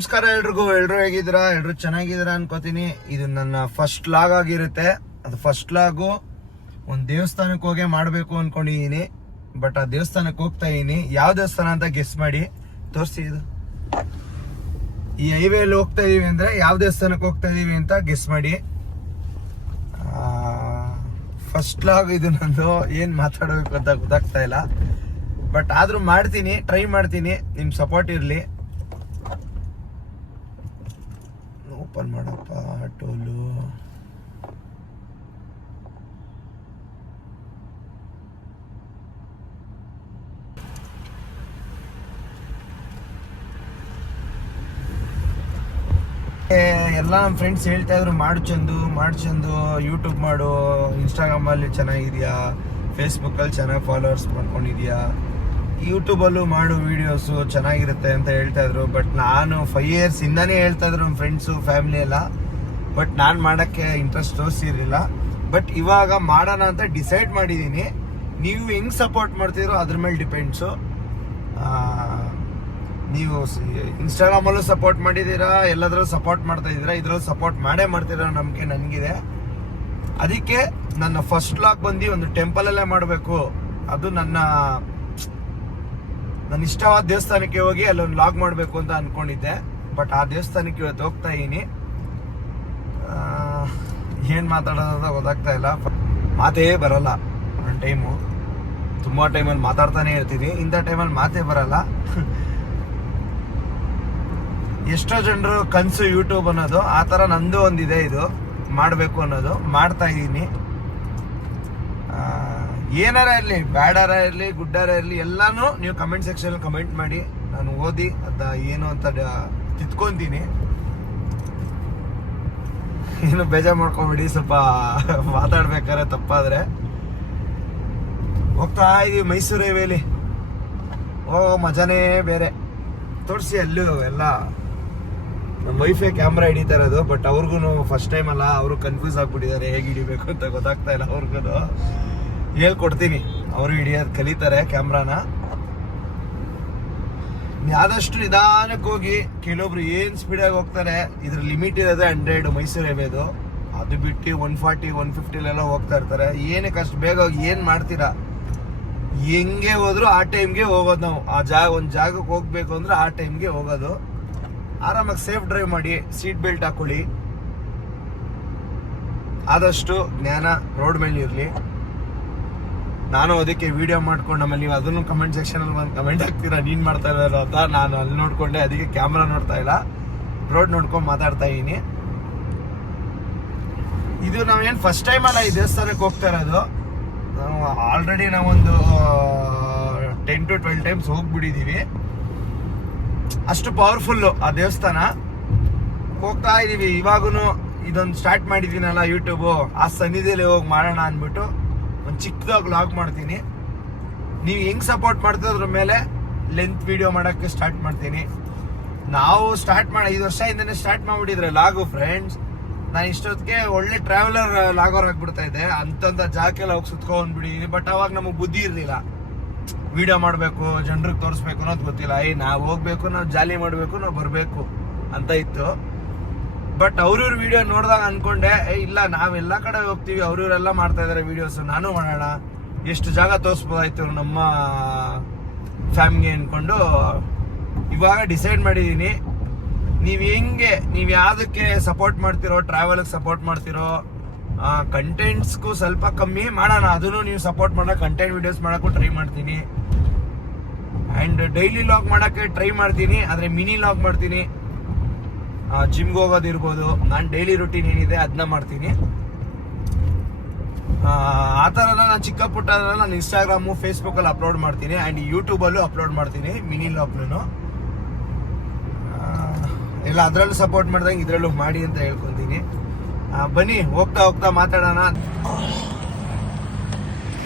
ನಮಸ್ಕಾರ ಎಲ್ರಿಗೂ. ಎಲ್ರು ಹೇಗಿದ್ದೀರಾ? ಎಲ್ರು ಚೆನ್ನಾಗಿದ್ದೀರಾ ಅನ್ಕೋತೀನಿ. ಇದು ನನ್ನ ಫಸ್ಟ್ ಲಾಗ್ ಆಗಿರುತ್ತೆ. ಅದು ಫಸ್ಟ್ ಲಾಗು ಒಂದು ದೇವಸ್ಥಾನಕ್ಕೆ ಹೋಗಿ ಮಾಡಬೇಕು ಅನ್ಕೊಂಡಿದೀನಿ. ಬಟ್ ಆ ದೇವಸ್ಥಾನಕ್ಕೆ ಹೋಗ್ತಾ ಇದೀನಿ. ಯಾವ ದೇವಸ್ಥಾನ ಅಂತ ಗೆಸ್ ಮಾಡಿ. ತೋರಿಸಿ, ಇದು ಈ ಹೈವೇಲಿ ಹೋಗ್ತಾ ಇದೀವಿ ಅಂದ್ರೆ ಯಾವ ದೇವಸ್ಥಾನಕ್ಕೆ ಹೋಗ್ತಾ ಇದೀವಿ ಅಂತ ಗೆಸ್ ಮಾಡಿ. ಫಸ್ಟ್ ಲಾಗ್ ಇದು ನಂದು. ಏನ್ ಮಾತಾಡಬೇಕು ಅಂತ ಗೊತ್ತಾಗ್ತಾ ಇಲ್ಲ. ಬಟ್ ಆದ್ರೂ ಮಾಡ್ತೀನಿ, ಟ್ರೈ ಮಾಡ್ತೀನಿ. ನಿಮ್ ಸಪೋರ್ಟ್ ಇರ್ಲಿ. ಓಪನ್ ಮಾಡಪ್ಪ ಟೋಲು. ಎಲ್ಲ ನಮ್ಮ ಫ್ರೆಂಡ್ಸ್ ಹೇಳ್ತಾ ಇದ್ರು ಮಾಡು ಚಂದು ಯೂಟ್ಯೂಬ್ ಮಾಡು, ಇನ್ಸ್ಟಾಗ್ರಾಮ್ ಅಲ್ಲಿ ಚೆನ್ನಾಗಿದ್ಯಾ, ಫೇಸ್ಬುಕ್ ಅಲ್ಲಿ ಚೆನ್ನಾಗಿ ಫಾಲೋವರ್ಸ್ ಮಾಡ್ಕೊಂಡಿದ್ಯಾ, ಯೂಟ್ಯೂಬಲ್ಲೂ ಮಾಡು ವಿಡಿಯೋಸು ಚೆನ್ನಾಗಿರುತ್ತೆ ಅಂತ ಹೇಳ್ತಾ ಇದ್ರು. ಬಟ್ ನಾನು 5 years ಇಂದಾನೇ ಹೇಳ್ತಾ ಇದ್ರು ನಮ್ಮ ಫ್ರೆಂಡ್ಸು, ಫ್ಯಾಮಿಲಿ ಎಲ್ಲ. ಬಟ್ ನಾನು ಮಾಡೋಕ್ಕೆ ಇಂಟ್ರೆಸ್ಟ್ ತೋರಿಸಿರಲಿಲ್ಲ. ಬಟ್ ಇವಾಗ ಮಾಡೋಣ ಅಂತ ಡಿಸೈಡ್ ಮಾಡಿದ್ದೀನಿ. ನೀವು ಹೆಂಗೆ ಸಪೋರ್ಟ್ ಮಾಡ್ತಿರೋ ಅದ್ರ ಮೇಲೆ ಡಿಪೆಂಡ್ಸು. ನೀವು ಇನ್ಸ್ಟಾಗ್ರಾಮಲ್ಲೂ ಸಪೋರ್ಟ್ ಮಾಡಿದ್ದೀರಾ, ಎಲ್ಲಾದ್ರೂ ಸಪೋರ್ಟ್ ಮಾಡ್ತಾ ಇದ್ದೀರಾ, ಇದ್ರಲ್ಲೂ ಸಪೋರ್ಟ್ ಮಾಡೇ ಮಾಡ್ತೀರಾ ನಂಬಿಕೆ ನನಗಿದೆ. ಅದಕ್ಕೆ ನನ್ನ ಫಸ್ಟ್ ಲಾಗ್ ಬಂದು ಒಂದು ಟೆಂಪಲಲ್ಲೇ ಮಾಡಬೇಕು. ಅದು ನನ್ನ ಇಷ್ಟವಾದ ದೇವಸ್ಥಾನಕ್ಕೆ ಹೋಗಿ ಅಲ್ಲೊಂದು ಲಾಗ್ ಮಾಡಬೇಕು ಅಂತ ಅನ್ಕೊಂಡಿದ್ದೆ. ಬಟ್ ಆ ದೇವಸ್ಥಾನಕ್ಕೆ ಇವತ್ತು ಹೋಗ್ತಾ ಇದೀನಿ. ಏನು ಮಾತಾಡೋದಂತ ಗೊತ್ತಾಗ್ತಾ ಇಲ್ಲ. ಮಾತೇ ಬರಲ್ಲ ನನ್ನ ಟೈಮು. ತುಂಬ ಟೈಮಲ್ಲಿ ಮಾತಾಡ್ತಾನೆ ಇರ್ತೀನಿ. ಇಂಥ ಟೈಮಲ್ಲಿ ಮಾತೇ ಬರಲ್ಲ. ಎಷ್ಟೋ ಜನರು ಕನಸು ಯೂಟ್ಯೂಬ್ ಅನ್ನೋದು, ಆ ಥರ ನಂದು ಒಂದಿದೆ. ಇದು ಮಾಡಬೇಕು ಅನ್ನೋದು. ಮಾಡ್ತಾ ಇದ್ದೀನಿ. ಏನಾರ ಇರಲಿ, ಬ್ಯಾಡಾರ ಇರಲಿ, ಗುಡ್ಡಾರ ಇರಲಿ, ಎಲ್ಲಾನು ನೀವು ಕಮೆಂಟ್ ಸೆಕ್ಷನ್ ಕಮೆಂಟ್ ಮಾಡಿ. ನಾನು ಓದಿ ಅದ ಏನು ಅಂತ ತಿತ್ಕೊಂತೀನಿ. ಏನು ಬೇಜಾರು ಮಾಡ್ಕೊಂಬಿಡಿ. ಸ್ವಲ್ಪ ಮಾತಾಡ್ಬೇಕಾದ್ರೆ ತಪ್ಪಾದ್ರೆ. ಹೋಗ್ತಾ ಇದೀವಿ ಮೈಸೂರು ಹೈವೇಲಿ. ಮಜಾನೇ ಬೇರೆ. ತೋರಿಸಿ ಅಲ್ಲೂ ಎಲ್ಲ. ನಮ್ಮ ವೈಫೈ ಕ್ಯಾಮ್ರಾ ಹಿಡಿತಾ ಇರೋದು. ಬಟ್ ಅವ್ರಿಗೂ ಫಸ್ಟ್ ಟೈಮ್ ಅಲ್ಲ, ಅವರು ಕನ್ಫ್ಯೂಸ್ ಆಗ್ಬಿಟ್ಟಿದ್ದಾರೆ ಹೇಗೆ ಹಿಡಿಬೇಕು ಅಂತ ಗೊತ್ತಾಗ್ತಾ ಇಲ್ಲ. ಅವ್ರಿಗೂ ಹೇಳ್ಕೊಡ್ತೀನಿ, ಅವರು ಹಿಡಿಯೋದು ಕಲಿತಾರೆ ಕ್ಯಾಮ್ರಾನ. ಆದಷ್ಟು ನಿಧಾನಕ್ಕೆ ಹೋಗಿ. ಕೆಲವೊಬ್ರು ಏನ್ ಸ್ಪೀಡಾಗಿ ಹೋಗ್ತಾರೆ. ಇದ್ರ ಲಿಮಿಟ್ ಇರೋದೇ 100 ಮೈಸೂರು ಹೈವೇದು. ಅದು ಬಿಟ್ಟು 140 150 ಹೋಗ್ತಾ ಇರ್ತಾರೆ. ಏನಕ್ಕೆ ಅಷ್ಟು ಬೇಗ ಹೋಗಿ ಏನ್ ಮಾಡ್ತೀರಾ? ಹೆಂಗೆ ಹೋದ್ರು ಆ ಟೈಮ್ಗೆ ಹೋಗೋದು ನಾವು. ಒಂದು ಜಾಗಕ್ಕೆ ಹೋಗ್ಬೇಕು ಅಂದ್ರೆ ಆ ಟೈಮ್ಗೆ ಹೋಗೋದು. ಆರಾಮಾಗಿ ಸೇಫ್ ಡ್ರೈವ್ ಮಾಡಿ, ಸೀಟ್ ಬೆಲ್ಟ್ ಹಾಕೊಳ್ಳಿ. ಆದಷ್ಟು ಜ್ಞಾನ ರೋಡ್ ಮೇಲೆ ಇರಲಿ. ನಾನು ಅದಕ್ಕೆ ವಿಡಿಯೋ ಮಾಡ್ಕೊಂಡು ಆಮೇಲೆ ನೀವು ಅದನ್ನು ಕಮೆಂಟ್ ಸೆಕ್ಷನ್ ಅಲ್ಲಿ ಬಂದು ಕಮೆಂಟ್ ಹಾಕ್ತೀರಾ, ನೀನ್ ಮಾಡ್ತಾ ಇರೋ ಅಂತ. ನಾನು ಅಲ್ಲಿ ನೋಡ್ಕೊಂಡೆ, ಅದಕ್ಕೆ ಕ್ಯಾಮ್ರಾ ನೋಡ್ತಾ ಇಲ್ಲ, ರೋಡ್ ನೋಡ್ಕೊಂಡು ಮಾತಾಡ್ತಾ ಇದೀನಿ. ಇದು ನಾವೇನು ಫಸ್ಟ್ ಟೈಮ್ ಅಲ್ಲ ಈ ದೇವಸ್ಥಾನಕ್ಕೆ ಹೋಗ್ತಾ ಇರೋದು. ನಾವು ಆಲ್ರೆಡಿ ನಾವೊಂದು 10 to 12 times ಹೋಗ್ಬಿಟ್ಟಿದೀವಿ. ಅಷ್ಟು ಪವರ್ಫುಲ್ಲು ಆ ದೇವಸ್ಥಾನ. ಹೋಗ್ತಾ ಇದೀವಿ. ಇವಾಗೂ ಇದೊಂದು ಸ್ಟಾರ್ಟ್ ಮಾಡಿದ್ದೀನಲ್ಲ ಯೂಟ್ಯೂಬು, ಆ ಸನ್ನಿಧಿಯಲ್ಲಿ ಹೋಗಿ ಮಾಡೋಣ ಅಂದ್ಬಿಟ್ಟು ಒಂದು ಚಿಕ್ಕದಾಗಿ ವ್ಲಾಗ್ ಮಾಡ್ತೀನಿ. ನೀವು ಹೆಂಗ್ ಸಪೋರ್ಟ್ ಮಾಡ್ತಿದ್ರ ಮೇಲೆ ಲೆಂತ್ ವಿಡಿಯೋ ಮಾಡೋಕ್ಕೆ ಸ್ಟಾರ್ಟ್ ಮಾಡ್ತೀನಿ. ನಾವು ಸ್ಟಾರ್ಟ್ 5 ವರ್ಷ ಇಂದನೇ ಸ್ಟಾರ್ಟ್ ಮಾಡ್ಬಿಟ್ಟಿದ್ರೆ ಲಾಗು ಫ್ರೆಂಡ್ಸ್. ನಾನು ಇಷ್ಟೊತ್ತಿಗೆ ಒಳ್ಳೆ ಟ್ರಾವೆಲರ್ ಲಾಗರ್ ಆಗ್ಬಿಡ್ತಾ ಇದ್ದೆ. ಅಂತಂದ ಜಾಗಕ್ಕೆಲ್ಲ ಹೋಗಿ ಸುತ್ಕೊಂಡ್ಬಿಟ್ಟಿದ್ದೀನಿ. ಬಟ್ ಅವಾಗ ನಮಗೆ ಬುದ್ಧಿ ಇರಲಿಲ್ಲ. ವಿಡಿಯೋ ಮಾಡಬೇಕು, ಜನರಿಗೆ ತೋರಿಸ್ಬೇಕು ಅನ್ನೋದು ಗೊತ್ತಿಲ್ಲ. ನಾವು ಹೋಗ್ಬೇಕು, ನಾವು ಜಾಲಿ ಮಾಡಬೇಕು, ನಾವು ಬರಬೇಕು ಅಂತ ಇತ್ತು. ಬಟ್ ಅವ್ರವ್ರ ವಿಡಿಯೋ ನೋಡಿದಾಗ ಅನ್ಕೊಂಡೆ, ಇಲ್ಲ ನಾವೆಲ್ಲ ಕಡೆ ಹೋಗ್ತೀವಿ, ಅವ್ರವ್ರೆಲ್ಲ ಮಾಡ್ತಾ ಇದಾರೆ ವಿಡಿಯೋಸ್, ನಾನು ಮಾಡೋಣ, ಎಷ್ಟು ಜಾಗ ತೋರಿಸ್ಬೋದಾಯ್ತು ನಮ್ಮ ಫ್ಯಾಮಿಲಿ ಅನ್ಕೊಂಡು ಇವಾಗ ಡಿಸೈಡ್ ಮಾಡಿದ್ದೀನಿ. ನೀವು ಯಾವುದಕ್ಕೆ ಸಪೋರ್ಟ್ ಮಾಡ್ತಿರೋ, ಟ್ರಾವೆಲ್ಗೆ ಸಪೋರ್ಟ್ ಮಾಡ್ತಿರೋ, ಕಂಟೆಂಟ್ಸ್ಗೂ ಸ್ವಲ್ಪ ಕಮ್ಮಿ ಮಾಡೋಣ. ಅದನ್ನು ನೀವು ಸಪೋರ್ಟ್ ಮಾಡೋ ಕಂಟೆಂಟ್ ವಿಡಿಯೋಸ್ ಮಾಡೋಕ್ಕೂ ಟ್ರೈ ಮಾಡ್ತೀನಿ. ಆ್ಯಂಡ್ ಡೈಲಿ ಲಾಗ್ ಮಾಡೋಕ್ಕೆ ಟ್ರೈ ಮಾಡ್ತೀನಿ. ಆದರೆ ಮಿನಿ ಲಾಗ್ ಮಾಡ್ತೀನಿ. ಜಿಮ್ಗೆ ಹೋಗೋದಿರ್ಬೋದು, ನಾನು ಡೈಲಿ ರೂಟೀನ್ ಏನಿದೆ ಅದನ್ನ ಮಾಡ್ತೀನಿ. ಆ ಥರ ನಾನು ಚಿಕ್ಕ ಪುಟ್ಟ ನಾನು ಇನ್ಸ್ಟಾಗ್ರಾಮು, ಫೇಸ್ಬುಕ್ಕಲ್ಲಿ ಅಪ್ಲೋಡ್ ಮಾಡ್ತೀನಿ. ಆ್ಯಂಡ್ ಯೂಟ್ಯೂಬಲ್ಲೂ ಅಪ್ಲೋಡ್ ಮಾಡ್ತೀನಿ ಮಿನಿ ಲಾಗ್ನು. ಎಲ್ಲ ಅದರಲ್ಲೂ ಸಪೋರ್ಟ್ ಮಾಡ್ದಂಗೆ ಇದರಲ್ಲೂ ಮಾಡಿ ಅಂತ ಹೇಳ್ಕೊತೀನಿ. ಬನ್ನಿ ಹೋಗ್ತಾ ಹೋಗ್ತಾ ಮಾತಾಡೋಣ.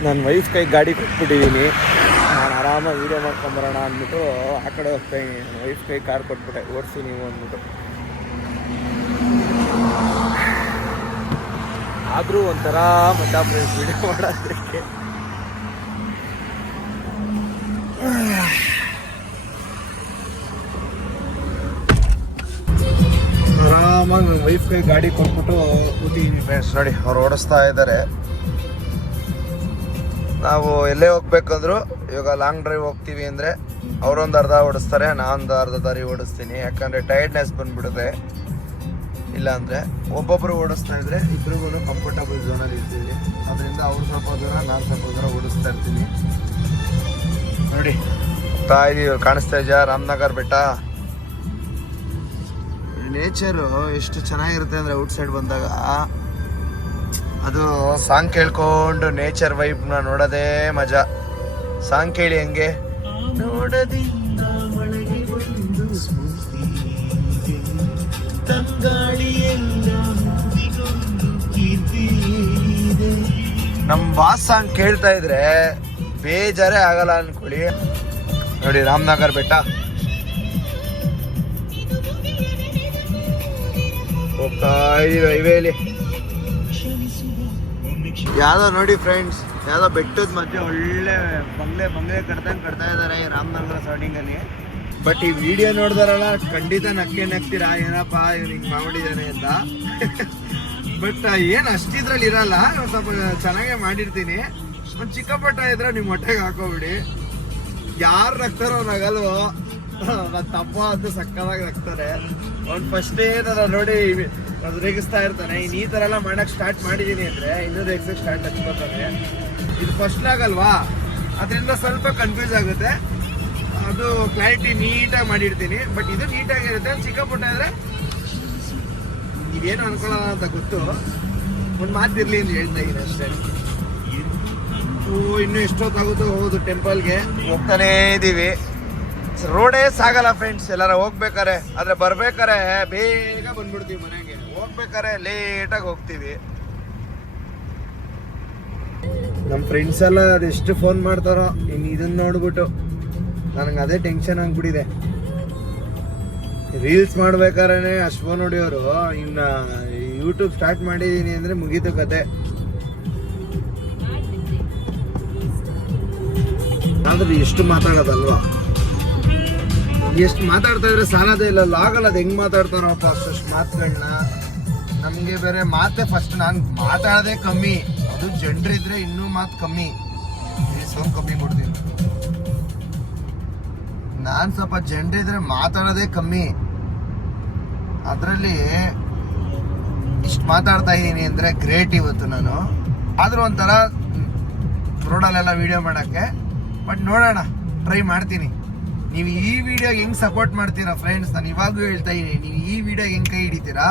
ನನ್ನ ವೈಫ್ ಕೈ ಗಾಡಿ ಕೊಟ್ಬಿಟ್ಟಿದ್ದೀನಿ. ನಾನು ಆರಾಮಾಗಿ ವೀಡಿಯೋ ಮಾಡ್ಕೊಂಬರೋಣ ಅಂದ್ಬಿಟ್ಟು ಆ ಕಡೆ ಹೋಗ್ತಾ ಇದ್ದೀನಿ. ನನ್ನ ವೈಫ್ ಕೈ ಕಾರ್ ಕೊಟ್ಬಿಟ್ಟೆ, ಓಡಿಸಿ ನೀವು ಅಂದ್ಬಿಟ್ಟು. ಆದರೂ ಒಂಥರ ಮಜಾ ಫ್ರೆಂಡ್ಸ್ ವೀಡಿಯೋ ಮಾಡೋದಕ್ಕೆ. ಆರಾಮಾಗಿ ನನ್ನ ವೈಫ್ಗೆ ಗಾಡಿ ಕೊಟ್ಬಿಟ್ಟು ಕೂತಿದ್ದೀನಿ ಫ್ರೆಂಡ್ಸ್. ನೋಡಿ ಅವ್ರು ಓಡಿಸ್ತಾ ಇದ್ದಾರೆ. ನಾವು ಎಲ್ಲೇ ಹೋಗ್ಬೇಕಂದ್ರು ಇವಾಗ ಲಾಂಗ್ ಡ್ರೈವ್ ಹೋಗ್ತೀವಿ ಅಂದರೆ ಅವರೊಂದು ಅರ್ಧ ಓಡಿಸ್ತಾರೆ, ನಾನೊಂದು ಅರ್ಧ ದಾರಿ ಓಡಿಸ್ತೀನಿ. ಯಾಕಂದರೆ ಟೈರ್ಡ್ನೆಸ್ ಬಂದ್ಬಿಡುತ್ತೆ. ಇಲ್ಲಾಂದರೆ ಒಬ್ಬೊಬ್ಬರು ಓಡಿಸ್ತಾ ಇದ್ರೆ ಇಬ್ರಿಗೂ ಕಂಫರ್ಟಬಲ್ ಝೋನಲ್ಲಿ ಇರ್ತೀವಿ. ಅದರಿಂದ ಅವ್ರು ಸ್ವಲ್ಪ ದೂರ ನಾನು ಸ್ವಲ್ಪ ದೂರ ಓಡಿಸ್ತಾ ಇರ್ತೀನಿ. ನೋಡಿ ಹೋಗ್ತಾ ಇದೀವಿ, ಕಾಣಿಸ್ತಾ ಇದೆಯಾ ರಾಮನಗರ ಬೆಟ್ಟ. ನೇಚರು ಎಷ್ಟು ಚೆನ್ನಾಗಿರುತ್ತೆ ಅಂದರೆ ಔಟ್ ಸೈಡ್ ಬಂದಾಗ ಅದು ಸಾಂಗ್ ಕೇಳ್ಕೊಂಡು ನೇಚರ್ ವೈಬ್ನ ನೋಡೋದೇ ಮಜಾ. ಸಾಂಗ್ ಕೇಳಿ ಹೆಂಗೆ ನೋಡದಿಂದ ಒಳಗೆ ಒಂದು ಸ್ಮೃತಿ ತಂಗಾಳಿಯೆಲ್ಲ ಮೂವಿಗೊಂದು ಕೀರ್ತಿ ಇದೆ. ನಮ್ಮ ಬಾಸ್ ಸಾಂಗ್ ಕೇಳ್ತಾ ಇದ್ರೆ ಬೇಜಾರೇ ಆಗಲ್ಲ ಅನ್ಕೊಳ್ಳಿ. ನೋಡಿ ರಾಮನಗರ ಬೆಟ್ಟ ಹೋಗ್ತಾ ಇದೀವಿ ಹೈವೇಲಿ. ಯಾವ್ದೋ ನೋಡಿ ಫ್ರೆಂಡ್ಸ್, ಯಾವ್ದೋ ಬೆಟ್ಟದ ಮಧ್ಯೆ ಒಳ್ಳೆ ಬಂಗ್ಲೆ ಕಟ್ತಾ ಇದಾರೆ ಈ ರಾಮನಗರ ಸ್ಟಾರ್ಟಿಂಗ್ ಅಲ್ಲಿ. ಬಟ್ ಈ ವಿಡಿಯೋ ನೋಡಿದಾರಲ್ಲ ಖಂಡಿತ ನಗ್ತೀರಾ, ಏನಪ್ಪಾ ಇವ್ರು ಹಿಂಗ್ ಮಾಡಿದಾನೆ ಅಂತ. ಬಟ್ ಏನ್ ಅಷ್ಟಿದ್ರಲ್ಲಿ ಇರಲ್ಲ, ಸ್ವಲ್ಪ ಚೆನ್ನಾಗೇ ಮಾಡಿರ್ತೀನಿ. ಒಂದ್ ಚಿಕ್ಕ ಪಟ್ಟ ಇದ್ರೆ ನಿಮ್ ಹೊಟ್ಟೆಗೆ ಹಾಕೋಬಿಡಿ. ಯಾರು ನಗ್ತಾರೋ ನಗಲ್ವೋ ತಪ್ಪ ಅಂತ ಸಕ್ಕದಾಗಿ ನಗ್ತಾರೆ. ಅವ್ನು ಫಸ್ಟೇ ನಾನು ನೋಡಿ ರೇಗಿಸ್ತಾ ಇರ್ತಾನೆ. ಇನ್ನು ಈ ಥರ ಎಲ್ಲ ಮಾಡಕ್ಕೆ ಸ್ಟಾರ್ಟ್ ಮಾಡಿದ್ದೀನಿ ಅಂದರೆ ಇನ್ನೊಂದು ಎಕ್ಸೈಸ್ ಸ್ಟಾರ್ಟ್ ಹಚ್ಕೋತಾನೆ. ಇದು ಫಸ್ಟ್ ಆಗಲ್ವಾ, ಅದರಿಂದ ಸ್ವಲ್ಪ ಕನ್ಫ್ಯೂಸ್ ಆಗುತ್ತೆ. ಅದು ಕ್ಲಾರಿಟಿ ನೀಟಾಗಿ ಮಾಡಿರ್ತೀನಿ. ಬಟ್ ಇದು ನೀಟಾಗಿರುತ್ತೆ. ಚಿಕ್ಕ ಪುಟ್ಟ ಇದ್ರೆ ಇದೇನು ಅನ್ಕೊಳ್ಳೋಣ ಅಂತ ಗೊತ್ತು. ಒಂದು ಮಾತಿರ್ಲಿ ಅಂತ ಹೇಳ್ತಾ ಇದ್ದೀನಿ ಅಷ್ಟೇ. ಇನ್ನೂ ಎಷ್ಟೊತ್ತಾಗುತ್ತೋ ಹೌದು, ಟೆಂಪಲ್ಗೆ ಹೋಗ್ತಾನೇ ಇದ್ದೀವಿ. ರೋಡೇ ಸಾಗಲ್ಲ ಫ್ರೆಂಡ್ಸ್ ಎಲ್ಲಾರ ಹೋಗ್ಬೇಕಾರೆ. ಆದ್ರೆ ಬರ್ಬೇಕಾರೆ ಬೇಗ ಬಂದ್ಬಿಡ್ತೀವಿ ಮನೆಗೆ, ಹೋಗ್ಬೇಕಾರೆ ಲೇಟಾಗಿ ಹೋಗ್ತೀವಿ. ನಮ್ಮ ಫ್ರೆಂಡ್ಸ್ ಎಲ್ಲ ಅದೆಷ್ಟು ಫೋನ್ ಮಾಡ್ತಾರೋ ಇನ್ನು ಇದನ್ನ ನೋಡ್ಬಿಟ್ಟು ನನಗೆ ಅದೇ ಟೆನ್ಷನ್ ಆಗ್ಬಿಟ್ಟಿದೆ. ರೀಲ್ಸ್ ಮಾಡ್ಬೇಕಾದ್ರೆ ಅಷ್ಟು ಫೋನ್ ಹೊಡಿಯೋರು, ಇನ್ನು ಯೂಟ್ಯೂಬ್ ಸ್ಟಾರ್ಟ್ ಮಾಡಿದೀನಿ ಅಂದ್ರೆ ಮುಗೀತು ಕತೆ. ಆದ್ರೆ ಎಷ್ಟು ಮಾತಾಡೋದಲ್ವಾ, ಎಷ್ಟು ಮಾತಾಡ್ತಾ ಇದ್ರೆ ಸಾಲದೇ ಇಲ್ಲ. ಲಾಗಲ್ಲ ಅದು ಹೆಂಗ್ ಮಾತಾಡ್ತಾನಪ್ಪ ಅಷ್ಟು ಮಾತುಗಳನ್ನ. ನಮಗೆ ಬೇರೆ ಮಾತೇ ಫಸ್ಟ್. ನಾನು ಮಾತಾಡೋದೇ ಕಮ್ಮಿ, ಅದು ಜನರಿದ್ರೆ ಇನ್ನೂ ಮಾತು ಕಮ್ಮಿ. ಸೌಂಡ್ ಕಮ್ಮಿ ಕೊಡ್ತೀನಿ. ನಾನು ಸ್ವಲ್ಪ ಜನರಿದ್ರೆ ಮಾತಾಡೋದೇ ಕಮ್ಮಿ. ಅದರಲ್ಲಿ ಇಷ್ಟು ಮಾತಾಡ್ತಾ ಇದ್ದೀನಿ ಅಂದರೆ ಗ್ರೇಟ್ ಇವತ್ತು ನಾನು. ಆದರೂ ಒಂಥರ ರೋಡಲ್ಲೆಲ್ಲ ವೀಡಿಯೋ ಮಾಡೋಕ್ಕೆ. ಬಟ್ ನೋಡೋಣ, ಟ್ರೈ ಮಾಡ್ತೀನಿ. ನೀವು ಈ ವಿಡಿಯೋಗೆ ಹೆಂಗೆ ಸಪೋರ್ಟ್ ಮಾಡ್ತೀರಾ ಫ್ರೆಂಡ್ಸ್, ನಾನು ಇವಾಗೂ ಹೇಳ್ತಾ ಇದ್ದೀನಿ. ನೀವು ಈ ವಿಡಿಯೋಗೆ ಹೆಂಗೆ ಕೈ ಹಿಡಿತೀರಾ,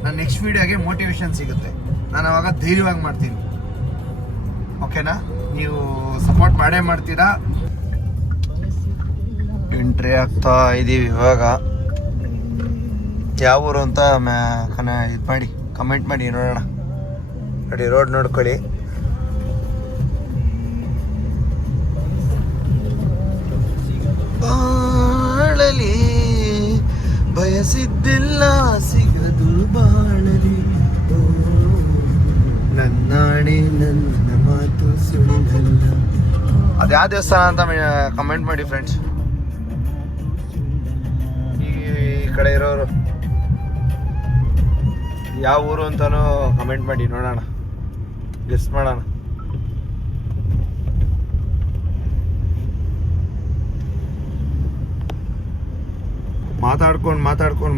ನಾನು ನೆಕ್ಸ್ಟ್ ವಿಡಿಯೋಗೆ ಮೋಟಿವೇಶನ್ ಸಿಗುತ್ತೆ. ನಾನು ಅವಾಗ ಧೈರ್ಯವಾಗಿ ಮಾಡ್ತೀನಿ. ಓಕೆನಾ? ನೀವು ಸಪೋರ್ಟ್ ಮಾಡೇ ಮಾಡ್ತೀರಾ. ಎಂಟ್ರಿ ಆಗ್ತಾ ಇದ್ದೀವಿ ಇವಾಗ. ಯಾವ ಊರು ಅಂತ ಇದು ಮಾಡಿ ಕಮೆಂಟ್ ಮಾಡಿ ನೋಡೋಣ. ನೋಡಿ ರೋಡ್ ನೋಡ್ಕೊಳ್ಳಿ. ಬಾಳಲಿ ಬಯಸಿದ್ದಿಲ್ಲ ಸಿಗದು ಬಾಳಲಿ, ನನ್ನಾಣೆ ನನ್ನ ಮಾತು ಸುಳಿದಲ್ಲ. ಅದ್ಯಾವ ದೇವಸ್ಥಾನ ಅಂತ ಕಮೆಂಟ್ ಮಾಡಿ ಫ್ರೆಂಡ್ಸ್. ಈ ಕಡೆ ಇರೋರು ಯಾವ ಊರು ಅಂತಾನೂ ಕಮೆಂಟ್ ಮಾಡಿ ನೋಡೋಣ, ಗೆಸ್ ಮಾಡೋಣ.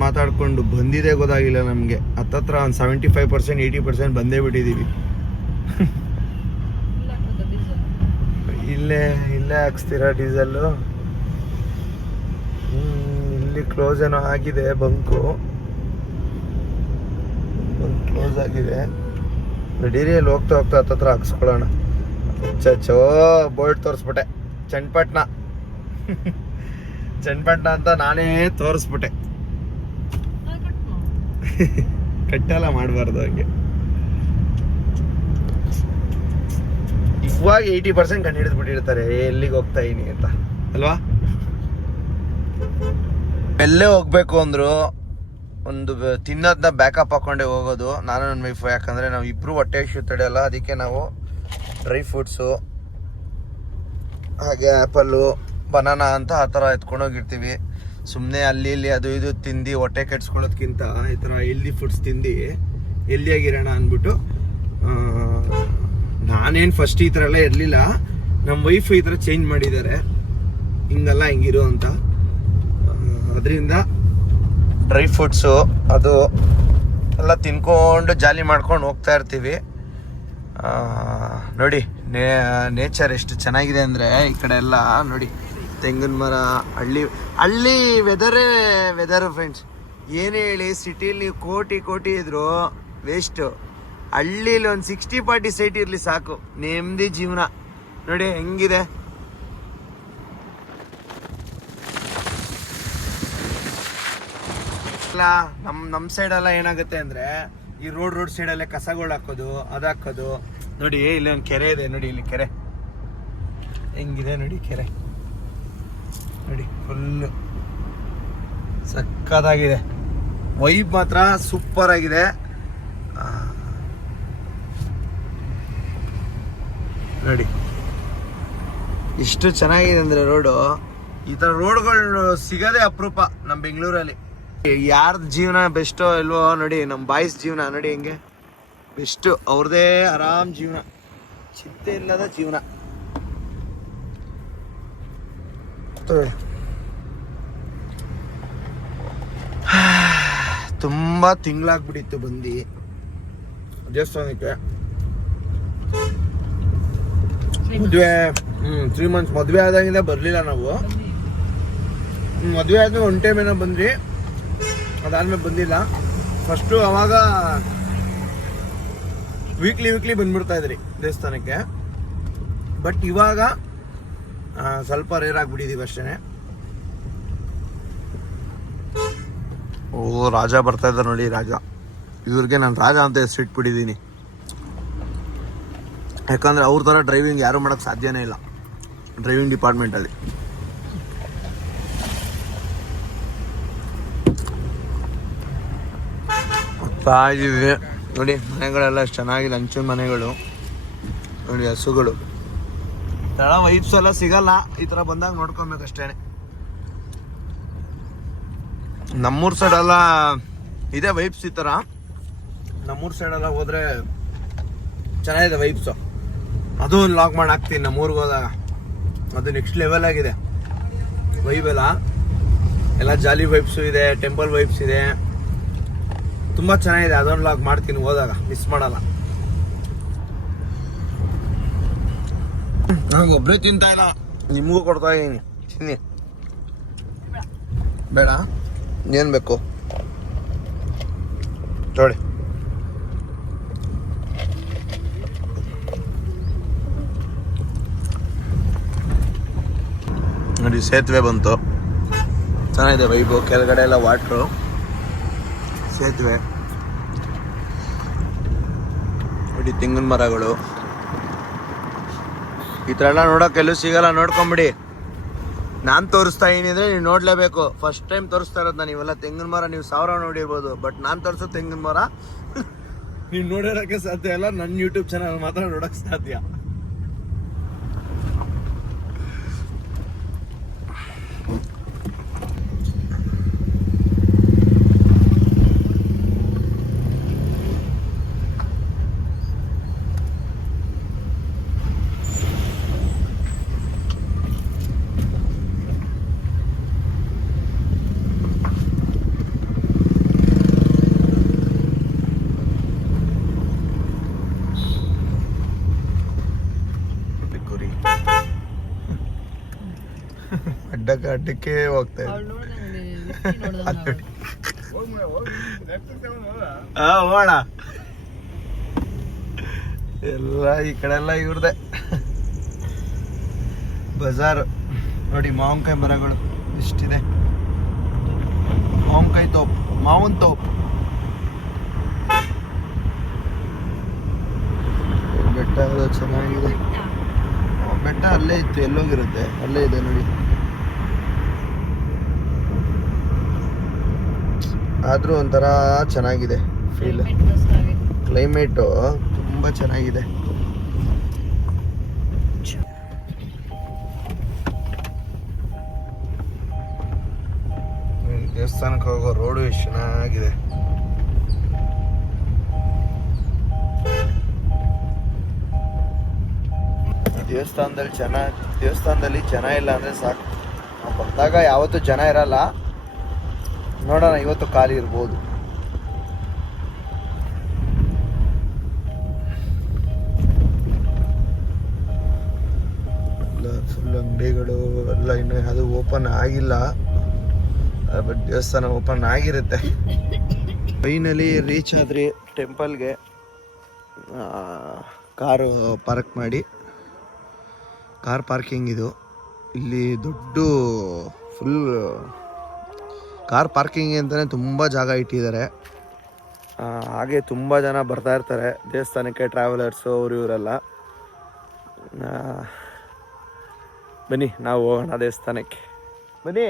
ಮಾತಾಡ್ಕೊಂಡು ಬಂದಿದೆ ಗೊತ್ತಾಗಿಲ್ಲ ನಮಗೆ. ಹತ್ತತ್ರ ಒಂದು 75% 80% ಬಂದೇ ಬಿಟ್ಟಿದ್ದೀವಿ. ಇಲ್ಲೇ ಹಾಕ್ಸ್ತೀರಾ ಡೀಸೆಲ್ಲು? ಇಲ್ಲಿ ಕ್ಲೋಸ್ ಏನೋ ಆಗಿದೆ, ಬಂಕು ಕ್ಲೋಸ್ ಆಗಿದೆ. ನಡೀರಿ ಅಲ್ಲಿ ಹೋಗ್ತಾ ಹತ್ತತ್ರ ಹಾಕ್ಸ್ಕೊಳ್ಳೋಣ. ಚೋ ಬೋರ್ಡ್ ತೋರಿಸ್ಬಿಟ್ಟೆ, ಚನ್ನಪಟ್ಟಣ ಅಂತ ನಾನೇ ತೋರಿಸ್ಬಿಟ್ಟೆ. ಕಟ್ಟೆಲ್ಲ ಮಾಡಬಾರ್ದು ಹಂಗೆ. ಇವಾಗ 80% ಕಂಡು ಹಿಡಿದು ಬಿಟ್ಟಿರ್ತಾರೆ ಎಲ್ಲಿಗೆ ಹೋಗ್ತಾ ಇದೀನಿ ಅಂತ ಅಲ್ವಾ. ಎಲ್ಲೇ ಹೋಗ್ಬೇಕು ಅಂದ್ರು ಒಂದು ತಿನ್ನೋದನ್ನ ಬ್ಯಾಕಪ್ ಹಾಕೊಂಡೇ ಹೋಗೋದು ನಾನು ನನ್ನ ವೈಫ್. ಯಾಕಂದ್ರೆ ನಾವು ಇಬ್ರು ಹೊಟ್ಟೆ ಇಶ್ಯೂ ತಡೆಯಲ್ಲ. ಅದಕ್ಕೆ ನಾವು ಡ್ರೈ ಫ್ರೂಟ್ಸು ಹಾಗೆ ಆ್ಯಪಲ್ಲು ಬನಾನಾ ಅಂತ ಆ ಥರ ಎತ್ಕೊಂಡೋಗಿರ್ತೀವಿ. ಸುಮ್ಮನೆ ಅಲ್ಲಿ ಇಲ್ಲಿ ಅದು ಇದು ತಿಂದು ಹೊಟ್ಟೆ ಕೆಡ್ಸ್ಕೊಳ್ಳೋದ್ಕಿಂತ ಈ ಥರ ಹೆಲ್ದಿ ಫುಡ್ಸ್ ತಿಂದು ಹೆಲ್ದಿಯಾಗಿರೋಣ ಅಂದ್ಬಿಟ್ಟು ನಾನೇನು ಫಸ್ಟ್ ಈ ಥರ ಎಲ್ಲ ಇರಲಿಲ್ಲ. ನಮ್ಮ ವೈಫ್ ಈ ಥರ ಚೇಂಜ್ ಮಾಡಿದ್ದಾರೆ, ಹಿಂಗಲ್ಲ ಹಿಂಗಿರು ಅಂತ. ಅದರಿಂದ ಡ್ರೈ ಫ್ರೂಟ್ಸು ಅದು ಎಲ್ಲ ತಿನ್ಕೊಂಡು ಜಾಲಿ ಮಾಡ್ಕೊಂಡು ಹೋಗ್ತಾ ಇರ್ತೀವಿ. ನೋಡಿ ನೇಚರ್ ಎಷ್ಟು ಚೆನ್ನಾಗಿದೆ ಅಂದರೆ ಈ ಕಡೆ ಎಲ್ಲ ನೋಡಿ, ತೆಂಗಿನ ಮರ, ಹಳ್ಳಿ ವೆದರು ಫ್ರೆಂಡ್ಸ್. ಏನೇ ಹೇಳಿ ಸಿಟಿಲಿ ನೀವು ಕೋಟಿ ಇದ್ರು ವೇಸ್ಟು. ಹಳ್ಳೀಲಿ ಒಂದು 60-40 ಸೈಟ್ ಇರಲಿ ಸಾಕು, ನೆಮ್ಮದಿ ಜೀವನ. ನೋಡಿ ಹೆಂಗಿದೆ. ಇಲ್ಲ ನಮ್ಮ ಸೈಡೆಲ್ಲ ಏನಾಗುತ್ತೆ ಅಂದರೆ ಈ ರೋಡ್ ಸೈಡಲ್ಲೇ ಕಸಗಳು ಹಾಕೋದು, ಅದು ಹಾಕೋದು. ನೋಡಿ ಇಲ್ಲಿ ಒಂದು ಕೆರೆ ಇದೆ, ನೋಡಿ ಇಲ್ಲಿ ಕೆರೆ ಹೆಂಗಿದೆ ನೋಡಿ, ಕೆರೆ ನೋಡಿ ಫುಲ್ಲು ಸಕ್ಕತ್ತಾಗಿದೆ. ವೈಬ್ ಮಾತ್ರ ಸೂಪರ್ ಆಗಿದೆ. ನೋಡಿ ಇಷ್ಟು ಚೆನ್ನಾಗಿದೆ ಅಂದರೆ ರೋಡು. ಈ ಥರ ರೋಡ್ಗಳು ಸಿಗೋದೇ ಅಪರೂಪ ನಮ್ಮ ಬೆಂಗಳೂರಲ್ಲಿ. ಯಾರ್ದು ಜೀವನ ಬೆಸ್ಟೋ ಇಲ್ವೋ ನೋಡಿ, ನಮ್ಮ ಬಾಯ್ಸ್ ಜೀವನ ನೋಡಿ ಹೆಂಗೆ ಬೆಸ್ಟು. ಅವ್ರದ್ದೇ ಆರಾಮ್ ಜೀವನ, ಚಿಂತೆ ಇಲ್ಲದ ಜೀವನ. ತುಂಬ ತಿಂಗಳಾಗ್ಬಿಟ್ಟಿತ್ತು ಬಂದು ದೇವಸ್ಥಾನಕ್ಕೆ. ಮದುವೆ 3 months ಮದುವೆ ಆದಾಗಿಂದ ಬರಲಿಲ್ಲ ನಾವು. ಮದುವೆ ಆದ್ಮೇಲೆ 1 time ಏನೋ ಬಂದ್ವಿ, ಅದಾದ್ಮೇಲೆ ಬಂದಿಲ್ಲ. ಫಸ್ಟು ಅವಾಗ ವೀಕ್ಲಿ ಬಂದ್ಬಿಡ್ತಾ ಇದ್ರಿ ದೇವಸ್ಥಾನಕ್ಕೆ. ಬಟ್ ಇವಾಗ ಸ್ವಲ್ಪ ರೇರ್ ಆಗಿಬಿಟ್ಟಿದ್ದೀವಿ ಅಷ್ಟೇ. ಓ ರಾಜ ಬರ್ತಾ ಇದ್ದಾರೆ ನೋಡಿ, ರಾಜ. ಇವ್ರಿಗೆ ನಾನು ರಾಜ ಅಂತ ಹೆಸರಿಟ್ಬಿಟ್ಟಿದ್ದೀನಿ. ಯಾಕಂದರೆ ಅವ್ರ ಥರ ಡ್ರೈವಿಂಗ್ ಯಾರೂ ಮಾಡೋಕ್ಕೆ ಸಾಧ್ಯನೇ ಇಲ್ಲ ಡ್ರೈವಿಂಗ್ ಡಿಪಾರ್ಟ್ಮೆಂಟಲ್ಲಿ. ಇದ್ದೀವಿ ನೋಡಿ, ಮನೆಗಳೆಲ್ಲ ಎಷ್ಟು ಚೆನ್ನಾಗಿದೆ, ಹಂಚಿನ ಮನೆಗಳು ನೋಡಿ, ಹಸುಗಳು. ತಳ ವೈಬ್ಸ್ ಎಲ್ಲ ಸಿಗಲ್ಲ, ಈ ಥರ ಬಂದಾಗ ನೋಡ್ಕೊಬೇಕಷ್ಟೇ. ನಮ್ಮೂರ ಸೈಡೆಲ್ಲ ಇದೆ ವೈಬ್ಸ್ ಈ ಥರ. ನಮ್ಮೂರ ಸೈಡೆಲ್ಲ ಹೋದರೆ ಚೆನ್ನಾಗಿದೆ ವೈಬ್ಸು. ಅದು ಒಂದು ಲಾಗ್ ಮಾಡಿ ಹಾಕ್ತೀನಿ ನಮ್ಮೂರಿಗೆ ಹೋದಾಗ. ಅದು ನೆಕ್ಸ್ಟ್ ಲೆವೆಲ್ ಆಗಿದೆ ವೈಬ್ ಎಲ್ಲ ಜಾಲಿ ವೈಬ್ಸು ಇದೆ, ಟೆಂಪಲ್ ವೈಬ್ಸ್ ಇದೆ, ತುಂಬ ಚೆನ್ನಾಗಿದೆ. ಅದೊಂದು ಲಾಗ್ ಮಾಡ್ತೀನಿ ಹೋದಾಗ, ಮಿಸ್ ಮಾಡಲ್ಲ. ನನಗೆ ಒಬ್ಬರೇ ತಿಂತಾ ಇಲ್ಲ, ನಿಮಗೂ ಕೊಡ್ತಾ ಇದ್ದೀನಿ, ತಿನ್ನಿ. ಬೇಡ ಏನು ಬೇಕು ನೋಡಿ. ನೋಡಿ ಸೇತುವೆ ಬಂತು, ಚೆನ್ನಾಗಿದೆ ವೈಬು. ಕೆಳಗಡೆ ಎಲ್ಲ ವಾಟ್ರು, ಸೇತುವೆ ನೋಡಿ, ತೆಂಗಿನ ಮರಗಳು. ಈ ಥರ ಎಲ್ಲ ನೋಡೋಕೆ ಎಲ್ಲೂ ಸಿಗಲ್ಲ, ನೋಡ್ಕೊಂಬಿಡಿ. ನಾನು ತೋರಿಸ್ತಾ ಏನಿದ್ರೆ ನೀವು ನೋಡಲೇಬೇಕು. ಫಸ್ಟ್ ಟೈಮ್ ತೋರಿಸ್ತಾ ಇರೋದು ನಾನು ಇವೆಲ್ಲ. ತೆಂಗಿನ ಮರ ನೀವು 1000 ನೋಡಿರ್ಬೋದು, ಬಟ್ ನಾನು ತೋರಿಸೋ ತೆಂಗಿನ ಮರ ನೀವು ನೋಡಿರೋಕ್ಕೆ ಸಾಧ್ಯ ಇಲ್ಲ. ನನ್ನ ಯೂಟ್ಯೂಬ್ ಚಾನಲ್ ಮಾತ್ರ ನೋಡೋಕ್ಕೆ ಸಾಧ್ಯ. ಅಡ್ಡಕ್ಕೆ ಹೋಗ್ತಾ ಹೋಣ ಎಲ್ಲ ಈ ಕಡೆ ಎಲ್ಲ ಇವ್ರದೆ ಬಜಾರ್ ನೋಡಿ. ಮಾವಿನಕಾಯಿ ಮರಗಳು ಇಷ್ಟಿದೆ, ಮಾವಿನಕಾಯಿ ತೋಪ್, ಮಾವಿನ ತೋಪ್. ಬೆಟ್ಟ ಚೆನ್ನಾಗಿದೆ. ಬೆಟ್ಟ ಅಲ್ಲೇ ಇತ್ತು, ಎಲ್ಲೋಗಿರುತ್ತೆ, ಅಲ್ಲೇ ಇದೆ ನೋಡಿ. ಆದರೂ ಒಂಥರ ಚೆನ್ನಾಗಿದೆ ಫೀಲ್. ಕ್ಲೈಮೇಟು ತುಂಬ ಚೆನ್ನಾಗಿದೆ. ದೇವಸ್ಥಾನಕ್ಕೆ ಹೋಗೋ ರೋಡು ಎಷ್ಟು ಚೆನ್ನಾಗಿದೆ. ದೇವಸ್ಥಾನದಲ್ಲಿ ಜನ ಇಲ್ಲ ಅಂದರೆ ಸಾಕು. ನಾವು ಬಂದಾಗ ಯಾವತ್ತೂ ಜನ ಇರಲ್ಲ, ನೋಡೋಣ ಇವತ್ತು ಖಾಲಿ ಇರ್ಬೋದು. ಫುಲ್ ಅಂಗಡಿಗಳು ಎಲ್ಲ ಇನ್ನೂ ಅದು ಓಪನ್ ಆಗಿಲ್ಲ, ಬಟ್ ದೇವಸ್ಥಾನ ಓಪನ್ ಆಗಿರುತ್ತೆ. ಫೈನಲಿ ರೀಚ್ ಆದ್ರಿ ಟೆಂಪಲ್ಗೆ. ಕಾರು ಪಾರ್ಕ್ ಮಾಡಿ, ಕಾರ್ ಪಾರ್ಕಿಂಗ್ ಇದು. ಇಲ್ಲಿ ದೊಡ್ಡ ಫುಲ್ ಕಾರ್ ಪಾರ್ಕಿಂಗ್ ಅಂತಲೇ ತುಂಬ ಜಾಗ ಇಟ್ಟಿದ್ದಾರೆ. ಹಾಗೆ ತುಂಬ ಜನ ಬರ್ತಾ ಇರ್ತಾರೆ ದೇವಸ್ಥಾನಕ್ಕೆ, ಟ್ರಾವೆಲರ್ಸು ಅವರು ಇವರೆಲ್ಲ. ಬನ್ನಿ ನಾವು ಹೋಗೋಣ ದೇವಸ್ಥಾನಕ್ಕೆ, ಬನ್ನಿ.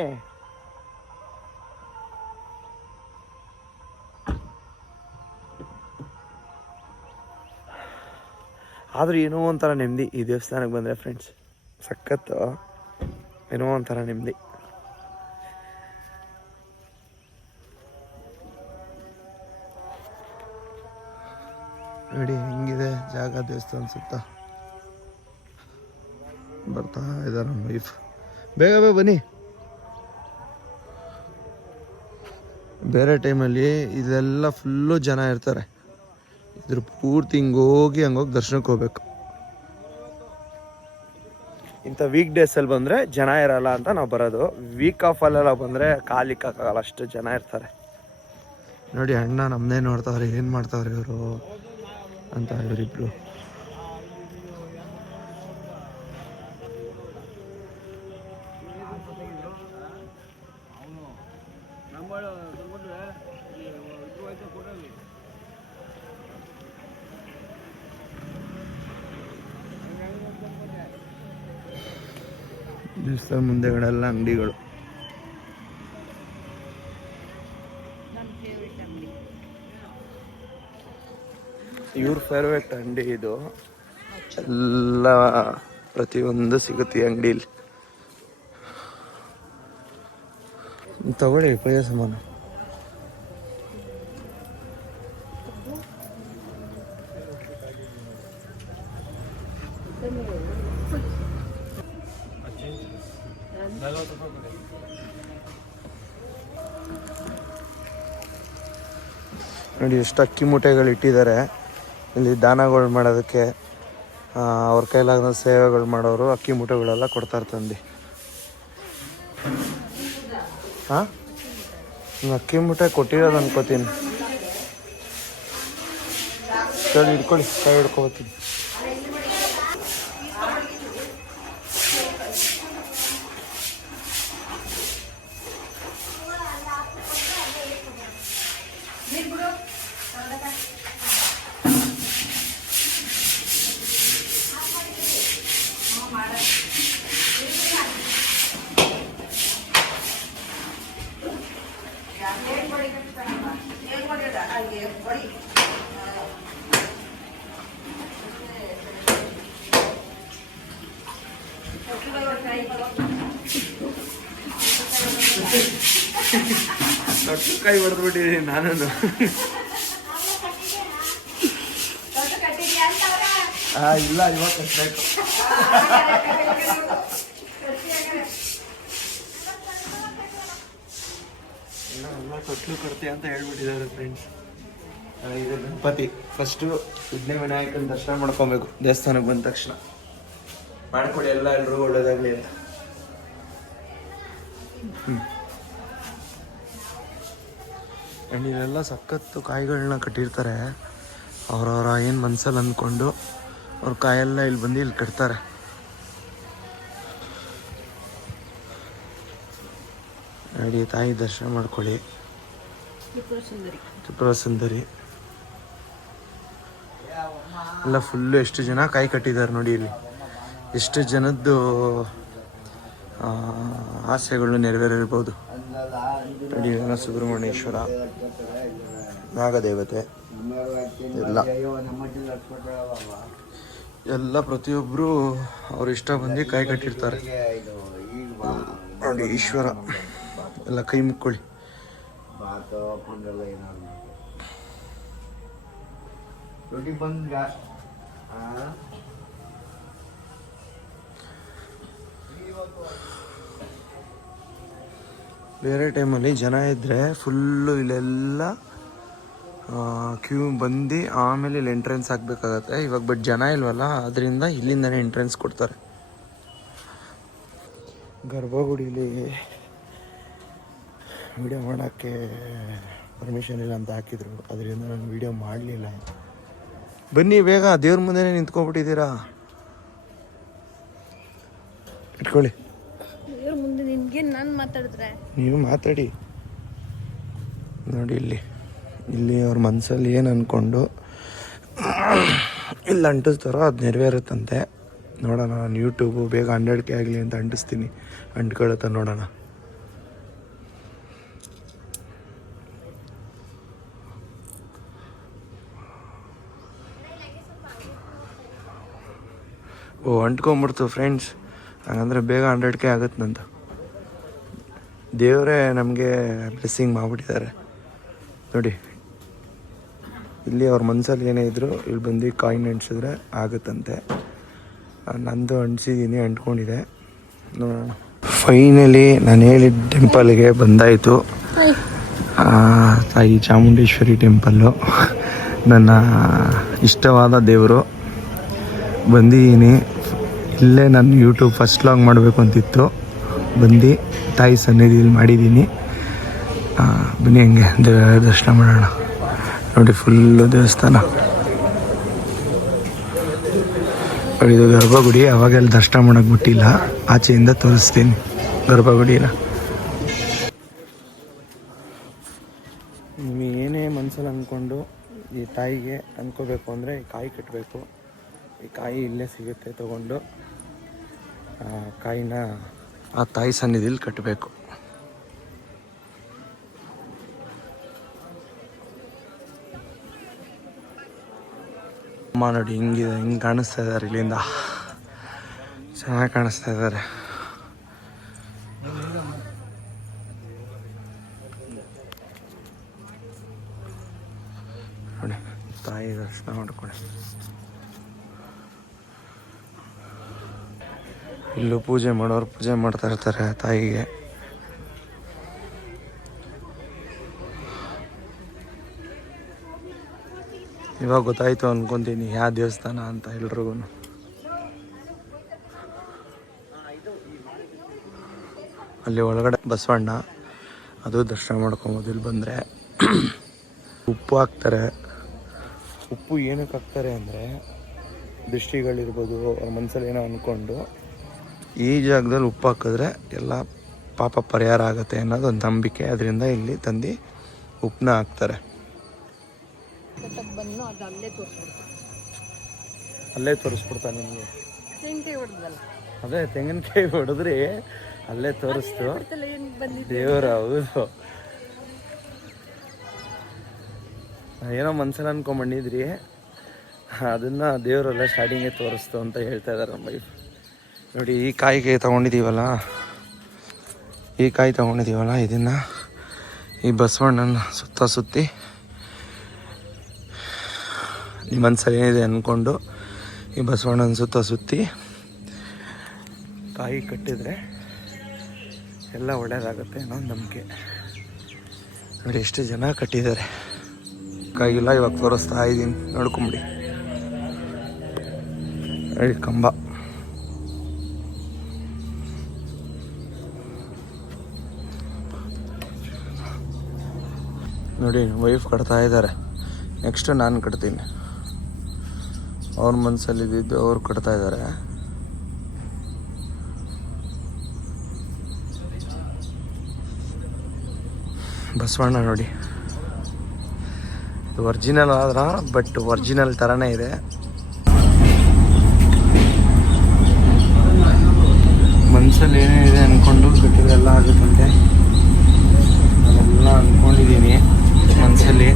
ಆದರೂ ಏನೋ ಒಂಥರ ನೆಮ್ಮದಿ ಈ ದೇವಸ್ಥಾನಕ್ಕೆ ಬಂದರೆ ಫ್ರೆಂಡ್ಸ್, ಸಖತ್ತು ಏನೋ ಒಂಥರ ನೆಮ್ಮದಿ. ನೋಡಿ ಹೆಂಗಿದೆ ಜಾಗ, ದೇವಸ್ಥಾನ ಸುತ್ತ ಬರ್ತಾ ಇದ್ದಾರೆ ನಮ್ಮ ವೈಫ್. ಬೇಗ ಬೇಗ ಬನ್ನಿ. ಬೇರೆ ಟೈಮಲ್ಲಿ ಇದೆಲ್ಲ ಫುಲ್ಲು ಜನ ಇರ್ತಾರೆ, ಇದ್ರ ಪೂರ್ತಿ ಹಿಂಗೋಗಿ ಹಂಗೋಗಿ ದರ್ಶನಕ್ಕೆ ಹೋಗ್ಬೇಕು. ಇಂಥ ವೀಕ್ ಡೇಸಲ್ಲಿ ಬಂದರೆ ಜನ ಇರಲ್ಲ ಅಂತ ನಾವು ಬರೋದು. ವೀಕ್ ಆಫಲ್ಲೆಲ್ಲ ಬಂದರೆ ಕಾಲಿಕ್ಕಾಗಲ್ಲ, ಅಷ್ಟು ಜನ ಇರ್ತಾರೆ. ನೋಡಿ ಅಣ್ಣ ನಮ್ಮನ್ನೇ ನೋಡ್ತಾವ್ರೆ, ಏನು ಮಾಡ್ತಾವ್ರೆ ಇವರು ಅಂತ ಇವರಿಬ್ರು. ದೇವಸ್ಥಾನ ಮುಂದೆಗಡೆಲ್ಲ ಅಂಗಡಿಗಳು. ಇವ್ರ ಫೇವ್ರೇಟ್ ಅಂಗಡಿ ಇದು, ಎಲ್ಲ ಪ್ರತಿಯೊಂದು ಸಿಗುತ್ತೆ ಈ ಅಂಗಡಿಲಿ. ತಗೊಳ್ಳಿ ಪೂಜೆ ಸಾಮಾನು. ನೋಡಿ ಎಷ್ಟು ಅಕ್ಕಿ ಮೂಟೆಗಳು ಇಟ್ಟಿದ್ದಾರೆ ಇಲ್ಲಿ ದಾನಗಳು ಮಾಡೋದಕ್ಕೆ. ಅವ್ರ ಕೈಲಾದ ಸೇವೆಗಳು ಮಾಡೋರು ಅಕ್ಕಿ ಮೂಟೆಗಳೆಲ್ಲ ಕೊಡ್ತಾರೆ ತಂದು. ಹಾಂ, ಅಕ್ಕಿ ಮೂಟೆ ಕೊಟ್ಟಿರೋದು ಅನ್ಕೋತೀನಿ. ಸರಿ ಹಿಡ್ಕೊಳ್ಳಿ, ಕೈ ಹಿಡ್ಕೊತೀನಿ. ದೊಡ್ಡ ಕೈ ಹೊಡೆದ್ಬಿಟ್ಟಿದ್ದೀನಿ ನಾನು. ಇಲ್ಲ, ಇವಾಗ ಕಟ್ಟಬೇಕು. ಎಲ್ಲ ತೊಟ್ಲು ಕೊಡ್ತೀಯ ಅಂತ ಹೇಳ್ಬಿಟ್ಟಿದ್ದಾರೆ ಫ್ರೆಂಡ್ಸ್. ಇದು ಗಣಪತಿ ಫಸ್ಟು ವಿಘ್ನ ವಿನಾಯಕನ ದರ್ಶನ ಮಾಡ್ಕೊಬೇಕು ದೇವಸ್ಥಾನಕ್ಕೆ ಬಂದ ತಕ್ಷಣ. ಮಾಡ್ಕೊಳ್ಳಿ ಎಲ್ಲ ಎಲ್ರಿಗೂ ಒಳ್ಳೇದಾಗಲಿ ಅಂತ. ಇಲ್ಲೆಲ್ಲ ಸಖತ್ತು ಕಾಯಿಗಳನ್ನ ಕಟ್ಟಿರ್ತಾರೆ. ಅವ್ರವ್ರ ಏನು ಮನ್ಸಲ್ಲಿ ಅಂದ್ಕೊಂಡು ಅವ್ರ ಕಾಯೆಲ್ಲ ಇಲ್ಲಿ ಬಂದು ಇಲ್ಲಿ ಕಟ್ತಾರೆ. ನೋಡಿ ತಾಯಿ ದರ್ಶನ ಮಾಡ್ಕೊಳ್ಳಿ. ತ್ರಿಪುರ ಸುಂದರಿ ಎಲ್ಲ ಫುಲ್ಲು ಎಷ್ಟು ಜನ ಕಾಯಿ ಕಟ್ಟಿದ್ದಾರೆ ನೋಡಿ. ಇಲ್ಲಿ ಎಷ್ಟು ಜನದ್ದು ಆಸೆಗಳು ನೆರವೇರಿರ್ಬೋದು ನೋಡಿ. ಸುಬ್ರಹ್ಮಣ್ಯೇಶ್ವರ, ನಾಗದೇವತೆ ಎಲ್ಲ ಪ್ರತಿಯೊಬ್ಬರು ಅವ್ರ ಇಷ್ಟ ಬಂದು ಕಾಯಿ ಕಟ್ಟಿರ್ತಾರೆ ನೋಡಿ. ಈಶ್ವರ ಎಲ್ಲ ಕೈ ಮುಕ್ಕೊಳ್ಳಿ. ಮಾತು ಹಂಗೆಲ್ಲ ಏನಾದ್ರು ರೋಟಿ ಬಂದ್ಗ ಬೇರೆ ಟೈಮಲ್ಲಿ ಜನ ಇದ್ದರೆ ಫುಲ್ಲು ಇಲ್ಲೆಲ್ಲ ಕ್ಯೂ ಬಂದು ಆಮೇಲೆ ಇಲ್ಲಿ ಎಂಟ್ರೆನ್ಸ್ ಆಗಬೇಕಾಗತ್ತೆ. ಇವಾಗ ಬಟ್ ಜನ ಇಲ್ವಲ್ಲ, ಅದರಿಂದ ಇಲ್ಲಿಂದನೇ ಎಂಟ್ರೆನ್ಸ್ ಕೊಡ್ತಾರೆ. ಗರ್ಭಗುಡಿಲಿ ವಿಡಿಯೋ ಮಾಡೋಕ್ಕೆ ಪರ್ಮಿಷನ್ ಇಲ್ಲ ಅಂತ ಹಾಕಿದ್ರು, ಅದರಿಂದ ನಾನು ವಿಡಿಯೋ ಮಾಡಲಿಲ್ಲ. ಬನ್ನಿ ಬೇಗ, ದೇವ್ರ ಮುಂದೆನೇ ನಿಂತ್ಕೊಬಿಟ್ಟಿದ್ದೀರಾ. ಇಟ್ಕೊಳ್ಳಿ. ಮುಂದೆ ನಿನ್ಗೆ ನಾನು ಮಾತಾಡಿದ್ರೆ ನೀವು ಮಾತಾಡಿ. ನೋಡಿ ಇಲ್ಲಿ ಅವ್ರ ಮನಸ್ಸಲ್ಲಿ ಏನು ಅಂದ್ಕೊಂಡು ಇಲ್ಲಿ ಅಂಟಿಸ್ತಾರೋ ಅದು ನೆರವೇರುತ್ತಂತೆ. ನೋಡೋಣ, ನಾನು ಯೂಟ್ಯೂಬು ಬೇಗ 100K ಆಗಲಿ ಅಂತ ಅಂಟಿಸ್ತೀನಿ, ಅಂಟ್ಕೊಳುತ್ತೆ ನೋಡೋಣ. ಓ, ಅಂಟ್ಕೊಂಬಿಡ್ತು ಫ್ರೆಂಡ್ಸ್. ಹಾಗಂದರೆ ಬೇಗ 100K ಆಗುತ್ತಂತ. ದೇವರೇ ನಮಗೆ ಬ್ಲೆಸ್ಸಿಂಗ್ ಮಾಡಿಬಿಟ್ಟಿದ್ದಾರೆ ನೋಡಿ. ಇಲ್ಲಿ ಅವ್ರ ಮನಸ್ಸಲ್ಲಿ ಏನೇ ಇದ್ದರೂ ಇಲ್ಲಿ ಬಂದು ಕಾಯಿನ್ ಅಂಟಿಸಿದ್ರೆ ಆಗುತ್ತಂತೆ. ನಂದು ಅಂಟಿಸಿದ್ದೀನಿ, ಅಂಟ್ಕೊಂಡಿದೆ. ನೋಡೋಣ. ಫೈನಲಿ ನಾನು ಹೇಳಿದ ಟೆಂಪಲ್ಗೆ ಬಂದಾಯಿತು. ತಾಯಿ ಚಾಮುಂಡೇಶ್ವರಿ ಟೆಂಪಲ್ಲು ನನ್ನ ಇಷ್ಟವಾದ ದೇವರು. ಬಂದಿದ್ದೀನಿ. ಇಲ್ಲೇ ನಾನು ಯೂಟ್ಯೂಬ್ ಫಸ್ಟ್ ವ್ಲಾಗ್ ಮಾಡಬೇಕು ಅಂತಿತ್ತು. ಬಂದು ತಾಯಿ ಸನ್ನಿಧಿಯಲ್ಲಿ ಮಾಡಿದ್ದೀನಿ. ಬನ್ನಿ ಹಂಗೆ ದರ್ಶನ ಮಾಡೋಣ. ನೋಡಿ ಫುಲ್ಲು ದೇವಸ್ಥಾನ. ಇದು ಗರ್ಭಗುಡಿ. ಅವಾಗೆಲ್ಲ ದರ್ಶನ ಮಾಡೋಕ್ಕೆ ಬಿಟ್ಟಿಲ್ಲ, ಆಚೆಯಿಂದ ತೋರಿಸ್ತೀನಿ ಗರ್ಭಗುಡಿನ. ನೀವು ಏನೇ ಮನಸ್ಸಲ್ಲಿ ಅಂದ್ಕೊಂಡು ಈ ತಾಯಿಗೆ ಅಂದ್ಕೋಬೇಕು ಅಂದರೆ ಈ ಕಾಯಿ ಕಟ್ಟಬೇಕು. ಈ ಕಾಯಿ ಇಲ್ಲೇ ಸಿಗುತ್ತೆ, ತೊಗೊಂಡು ಕಾಯಿನ ಆ ತಾಯಿ ಸನ್ನಿಧಿಲಿ ಕಟ್ಟಬೇಕು. ಅಮ್ಮ ನೋಡಿ ಹಿಂಗಿದೆ, ಹಿಂಗೆ ಕಾಣಿಸ್ತಾ ಇದ್ದಾರೆ. ಇಲ್ಲಿಂದ ಚೆನ್ನಾಗಿ ಕಾಣಿಸ್ತಾ ಇದ್ದಾರೆ. ನೋಡಿ ತಾಯಿ ದರ್ಶನ ಮಾಡ್ಕೊಳ್ಳಿ. ಇಲ್ಲೂ ಪೂಜೆ ಮಾಡೋರು ಪೂಜೆ ಮಾಡ್ತಾ ಇರ್ತಾರೆ ತಾಯಿಗೆ. ಇವಾಗ ಗೊತ್ತಾಯ್ತು ಅನ್ಕೊತೀನಿ ಯಾವ ದೇವಸ್ಥಾನ ಅಂತ ಎಲ್ರಿಗೂ. ಅಲ್ಲಿ ಒಳಗಡೆ ಬಸವಣ್ಣ, ಅದು ದರ್ಶನ ಮಾಡ್ಕೊಬೋದು. ಇಲ್ಲಿ ಬಂದರೆ ಉಪ್ಪು ಹಾಕ್ತಾರೆ. ಉಪ್ಪು ಏನಕ್ಕೆ ಹಾಕ್ತಾರೆ ಅಂದರೆ ದೃಷ್ಟಿಗಳಿರ್ಬೋದು, ಅವ್ರ ಮನಸ್ಸಲ್ಲಿ ಏನೋ ಅಂದ್ಕೊಂಡು ಈ ಜಾಗದಲ್ಲಿ ಉಪ್ಪು ಹಾಕಿದ್ರೆ ಎಲ್ಲ ಪಾಪ ಪರಿಹಾರ ಆಗುತ್ತೆ ಅನ್ನೋದು ಒಂದು ನಂಬಿಕೆ. ಅದರಿಂದ ಇಲ್ಲಿ ತಂದು ಉಪ್ಪನ್ನ ಹಾಕ್ತಾರೆ. ಅಲ್ಲೇ ತೋರಿಸ್ಬಿಡ್ತಾ ನಿಮಗೆ. ಅದೇ ತೆಂಗಿನಕಾಯಿ ಹೊಡೆದ್ರಿ ಅಲ್ಲೇ ತೋರಿಸ್ತು ದೇವರು. ಹೌದು, ಏನೋ ಮನ್ಸಲ್ಲಿ ಅನ್ಕೊಂಬಂದಿದ್ರಿ, ಅದನ್ನು ದೇವರೆಲ್ಲ ಸ್ಟಾರ್ಟಿಂಗೇ ತೋರಿಸ್ತು ಅಂತ ಹೇಳ್ತಾ ಇದ್ದಾರೆ ನಮ್ಮ ವೈಫ್. ನೋಡಿ ಈ ಕಾಯಿಗೆ ತೊಗೊಂಡಿದ್ದೀವಲ್ಲ, ಇದನ್ನು ಈ ಬಸವಣ್ಣನ ಸುತ್ತಿ ನಿಮ್ಮ ಮನಸ್ಸಲ್ಲಿ ಏನಿದೆ ಅಂದ್ಕೊಂಡು ಈ ಬಸವಣ್ಣನ ಸುತ್ತಿ ಕಾಯಿ ಕಟ್ಟಿದರೆ ಎಲ್ಲ ಒಳ್ಳೆಯದಾಗುತ್ತೆ ಅನ್ನೋ ನಂಬಿಕೆ. ನೋಡಿ ಎಷ್ಟು ಜನ ಕಟ್ಟಿದ್ದಾರೆ. ಕಾಯಿಲ್ಲ, ಇವಾಗ ತೋರಿಸ್ತಾ ಇದ್ದೀನಿ, ನೋಡ್ಕೊಂಬಿಡಿ. ನೋಡಿ ಕಂಬ. ನೋಡಿ ವೈಫ್ ಕಟ್ತಾ ಇದ್ದಾರೆ. ನೆಕ್ಸ್ಟ್ ನಾನು ಕಟ್ತೀನಿ. ಅವ್ರ ಮನಸ್ಸಲ್ಲಿದ್ದು ಅವ್ರು ಕಟ್ತಾ ಇದ್ದಾರೆ. ಬಸವಣ್ಣ ನೋಡಿ, ಇದು ಒರಿಜಿನಲ್ ಆದ್ರ ಬಟ್ ಒರಿಜಿನಲ್ ಥರನೇ ಇದೆ. ಮನಸ್ಸಲ್ಲಿ ಏನೇನಿದೆ ಅಂದ್ಕೊಂಡು ಕಟ್ಟಿದ್ರೆಲ್ಲ ಆಗುತ್ತಂತೆ. ನಾನೆಲ್ಲ ಅಂದ್ಕೊಂಡಿದ್ದೀನಿ ಮನಸ್ಸಲ್ಲಿ,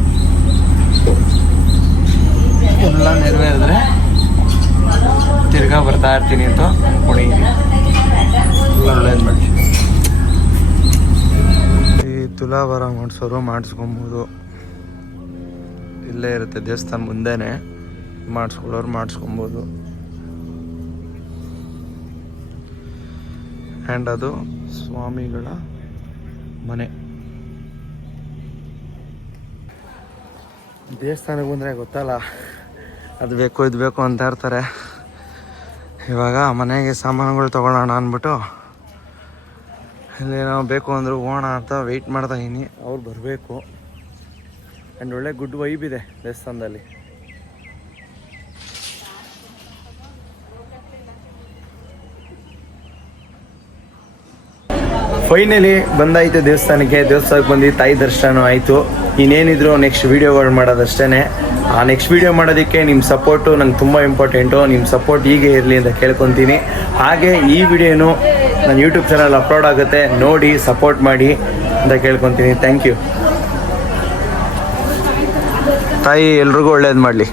ಎಲ್ಲ ನೆರವೇರಿದ್ರೆ ತಿರ್ಗಾ ಬರ್ತಾ ಇರ್ತೀನಿ ಅಂತ ಅಂದ್ಕೊಂಡಿದ್ದೀನಿ. ಎಲ್ಲ ಒಳ್ಳೇದು ಮಾಡಿ. ತುಲಾಭಾರ ಮಾಡಿಸೋರು ಮಾಡಿಸ್ಕೊಬೋದು. ಇಲ್ಲೇ ಇರುತ್ತೆ ದೇವಸ್ಥಾನ ಮುಂದೆನೇ, ಮಾಡಿಸ್ಕೊಳ್ಳೋರು ಮಾಡಿಸ್ಕೊಬೋದು. ಆ್ಯಂಡ್ ಅದು ಸ್ವಾಮಿಗಳ ಮನೆ. ದೇವಸ್ಥಾನಕ್ಕೆ ಬಂದರೆ ಗೊತ್ತಲ್ಲ, ಅದು ಬೇಕು ಇದು ಬೇಕು ಅಂತ ಇರ್ತಾರೆ. ಇವಾಗ ಮನೆಗೆ ಸಾಮಾನುಗಳು ತೊಗೊಳ್ಳೋಣ ಅಂದ್ಬಿಟ್ಟು ಇಲ್ಲಿ ನಾವು ಬೇಕು ಅಂದರೂ ಹೋಗೋಣ ಅಂತ ವೆಯ್ಟ್ ಮಾಡ್ತಾ ಇದ್ದೀನಿ. ಅವ್ರು ಬರಬೇಕು. ಆ್ಯಂಡ್ ಒಳ್ಳೆ ಗುಡ್ ವೈಬ್ ಇದೆ ದೇವಸ್ಥಾನದಲ್ಲಿ. ಫೈನಲಿ ಬಂದಾಯಿತು ದೇವಸ್ಥಾನಕ್ಕೆ ಬಂದು ತಾಯಿ ದರ್ಶನ ಆಯಿತು. ಇನ್ನೇನಿದ್ರು ನೆಕ್ಸ್ಟ್ ವೀಡಿಯೋಗಳು ಮಾಡೋದಷ್ಟೇ. ಆ ನೆಕ್ಸ್ಟ್ ವೀಡಿಯೋ ಮಾಡೋದಕ್ಕೆ ನಿಮ್ಮ ಸಪೋರ್ಟು ನಂಗೆ ತುಂಬ ಇಂಪಾರ್ಟೆಂಟು. ನಿಮ್ಮ ಸಪೋರ್ಟ್ ಹೀಗೆ ಇರಲಿ ಅಂತ ಕೇಳ್ಕೊತೀನಿ. ಹಾಗೆ ಈ ವಿಡಿಯೋನು ನನ್ನ ಯೂಟ್ಯೂಬ್ ಚಾನಲ್ ಅಪ್ಲೋಡ್ ಆಗುತ್ತೆ, ನೋಡಿ ಸಪೋರ್ಟ್ ಮಾಡಿ ಅಂತ ಕೇಳ್ಕೊತೀನಿ. Thank you. ತಾಯಿ ಎಲ್ರಿಗೂ ಒಳ್ಳೇದು ಮಾಡಲಿ.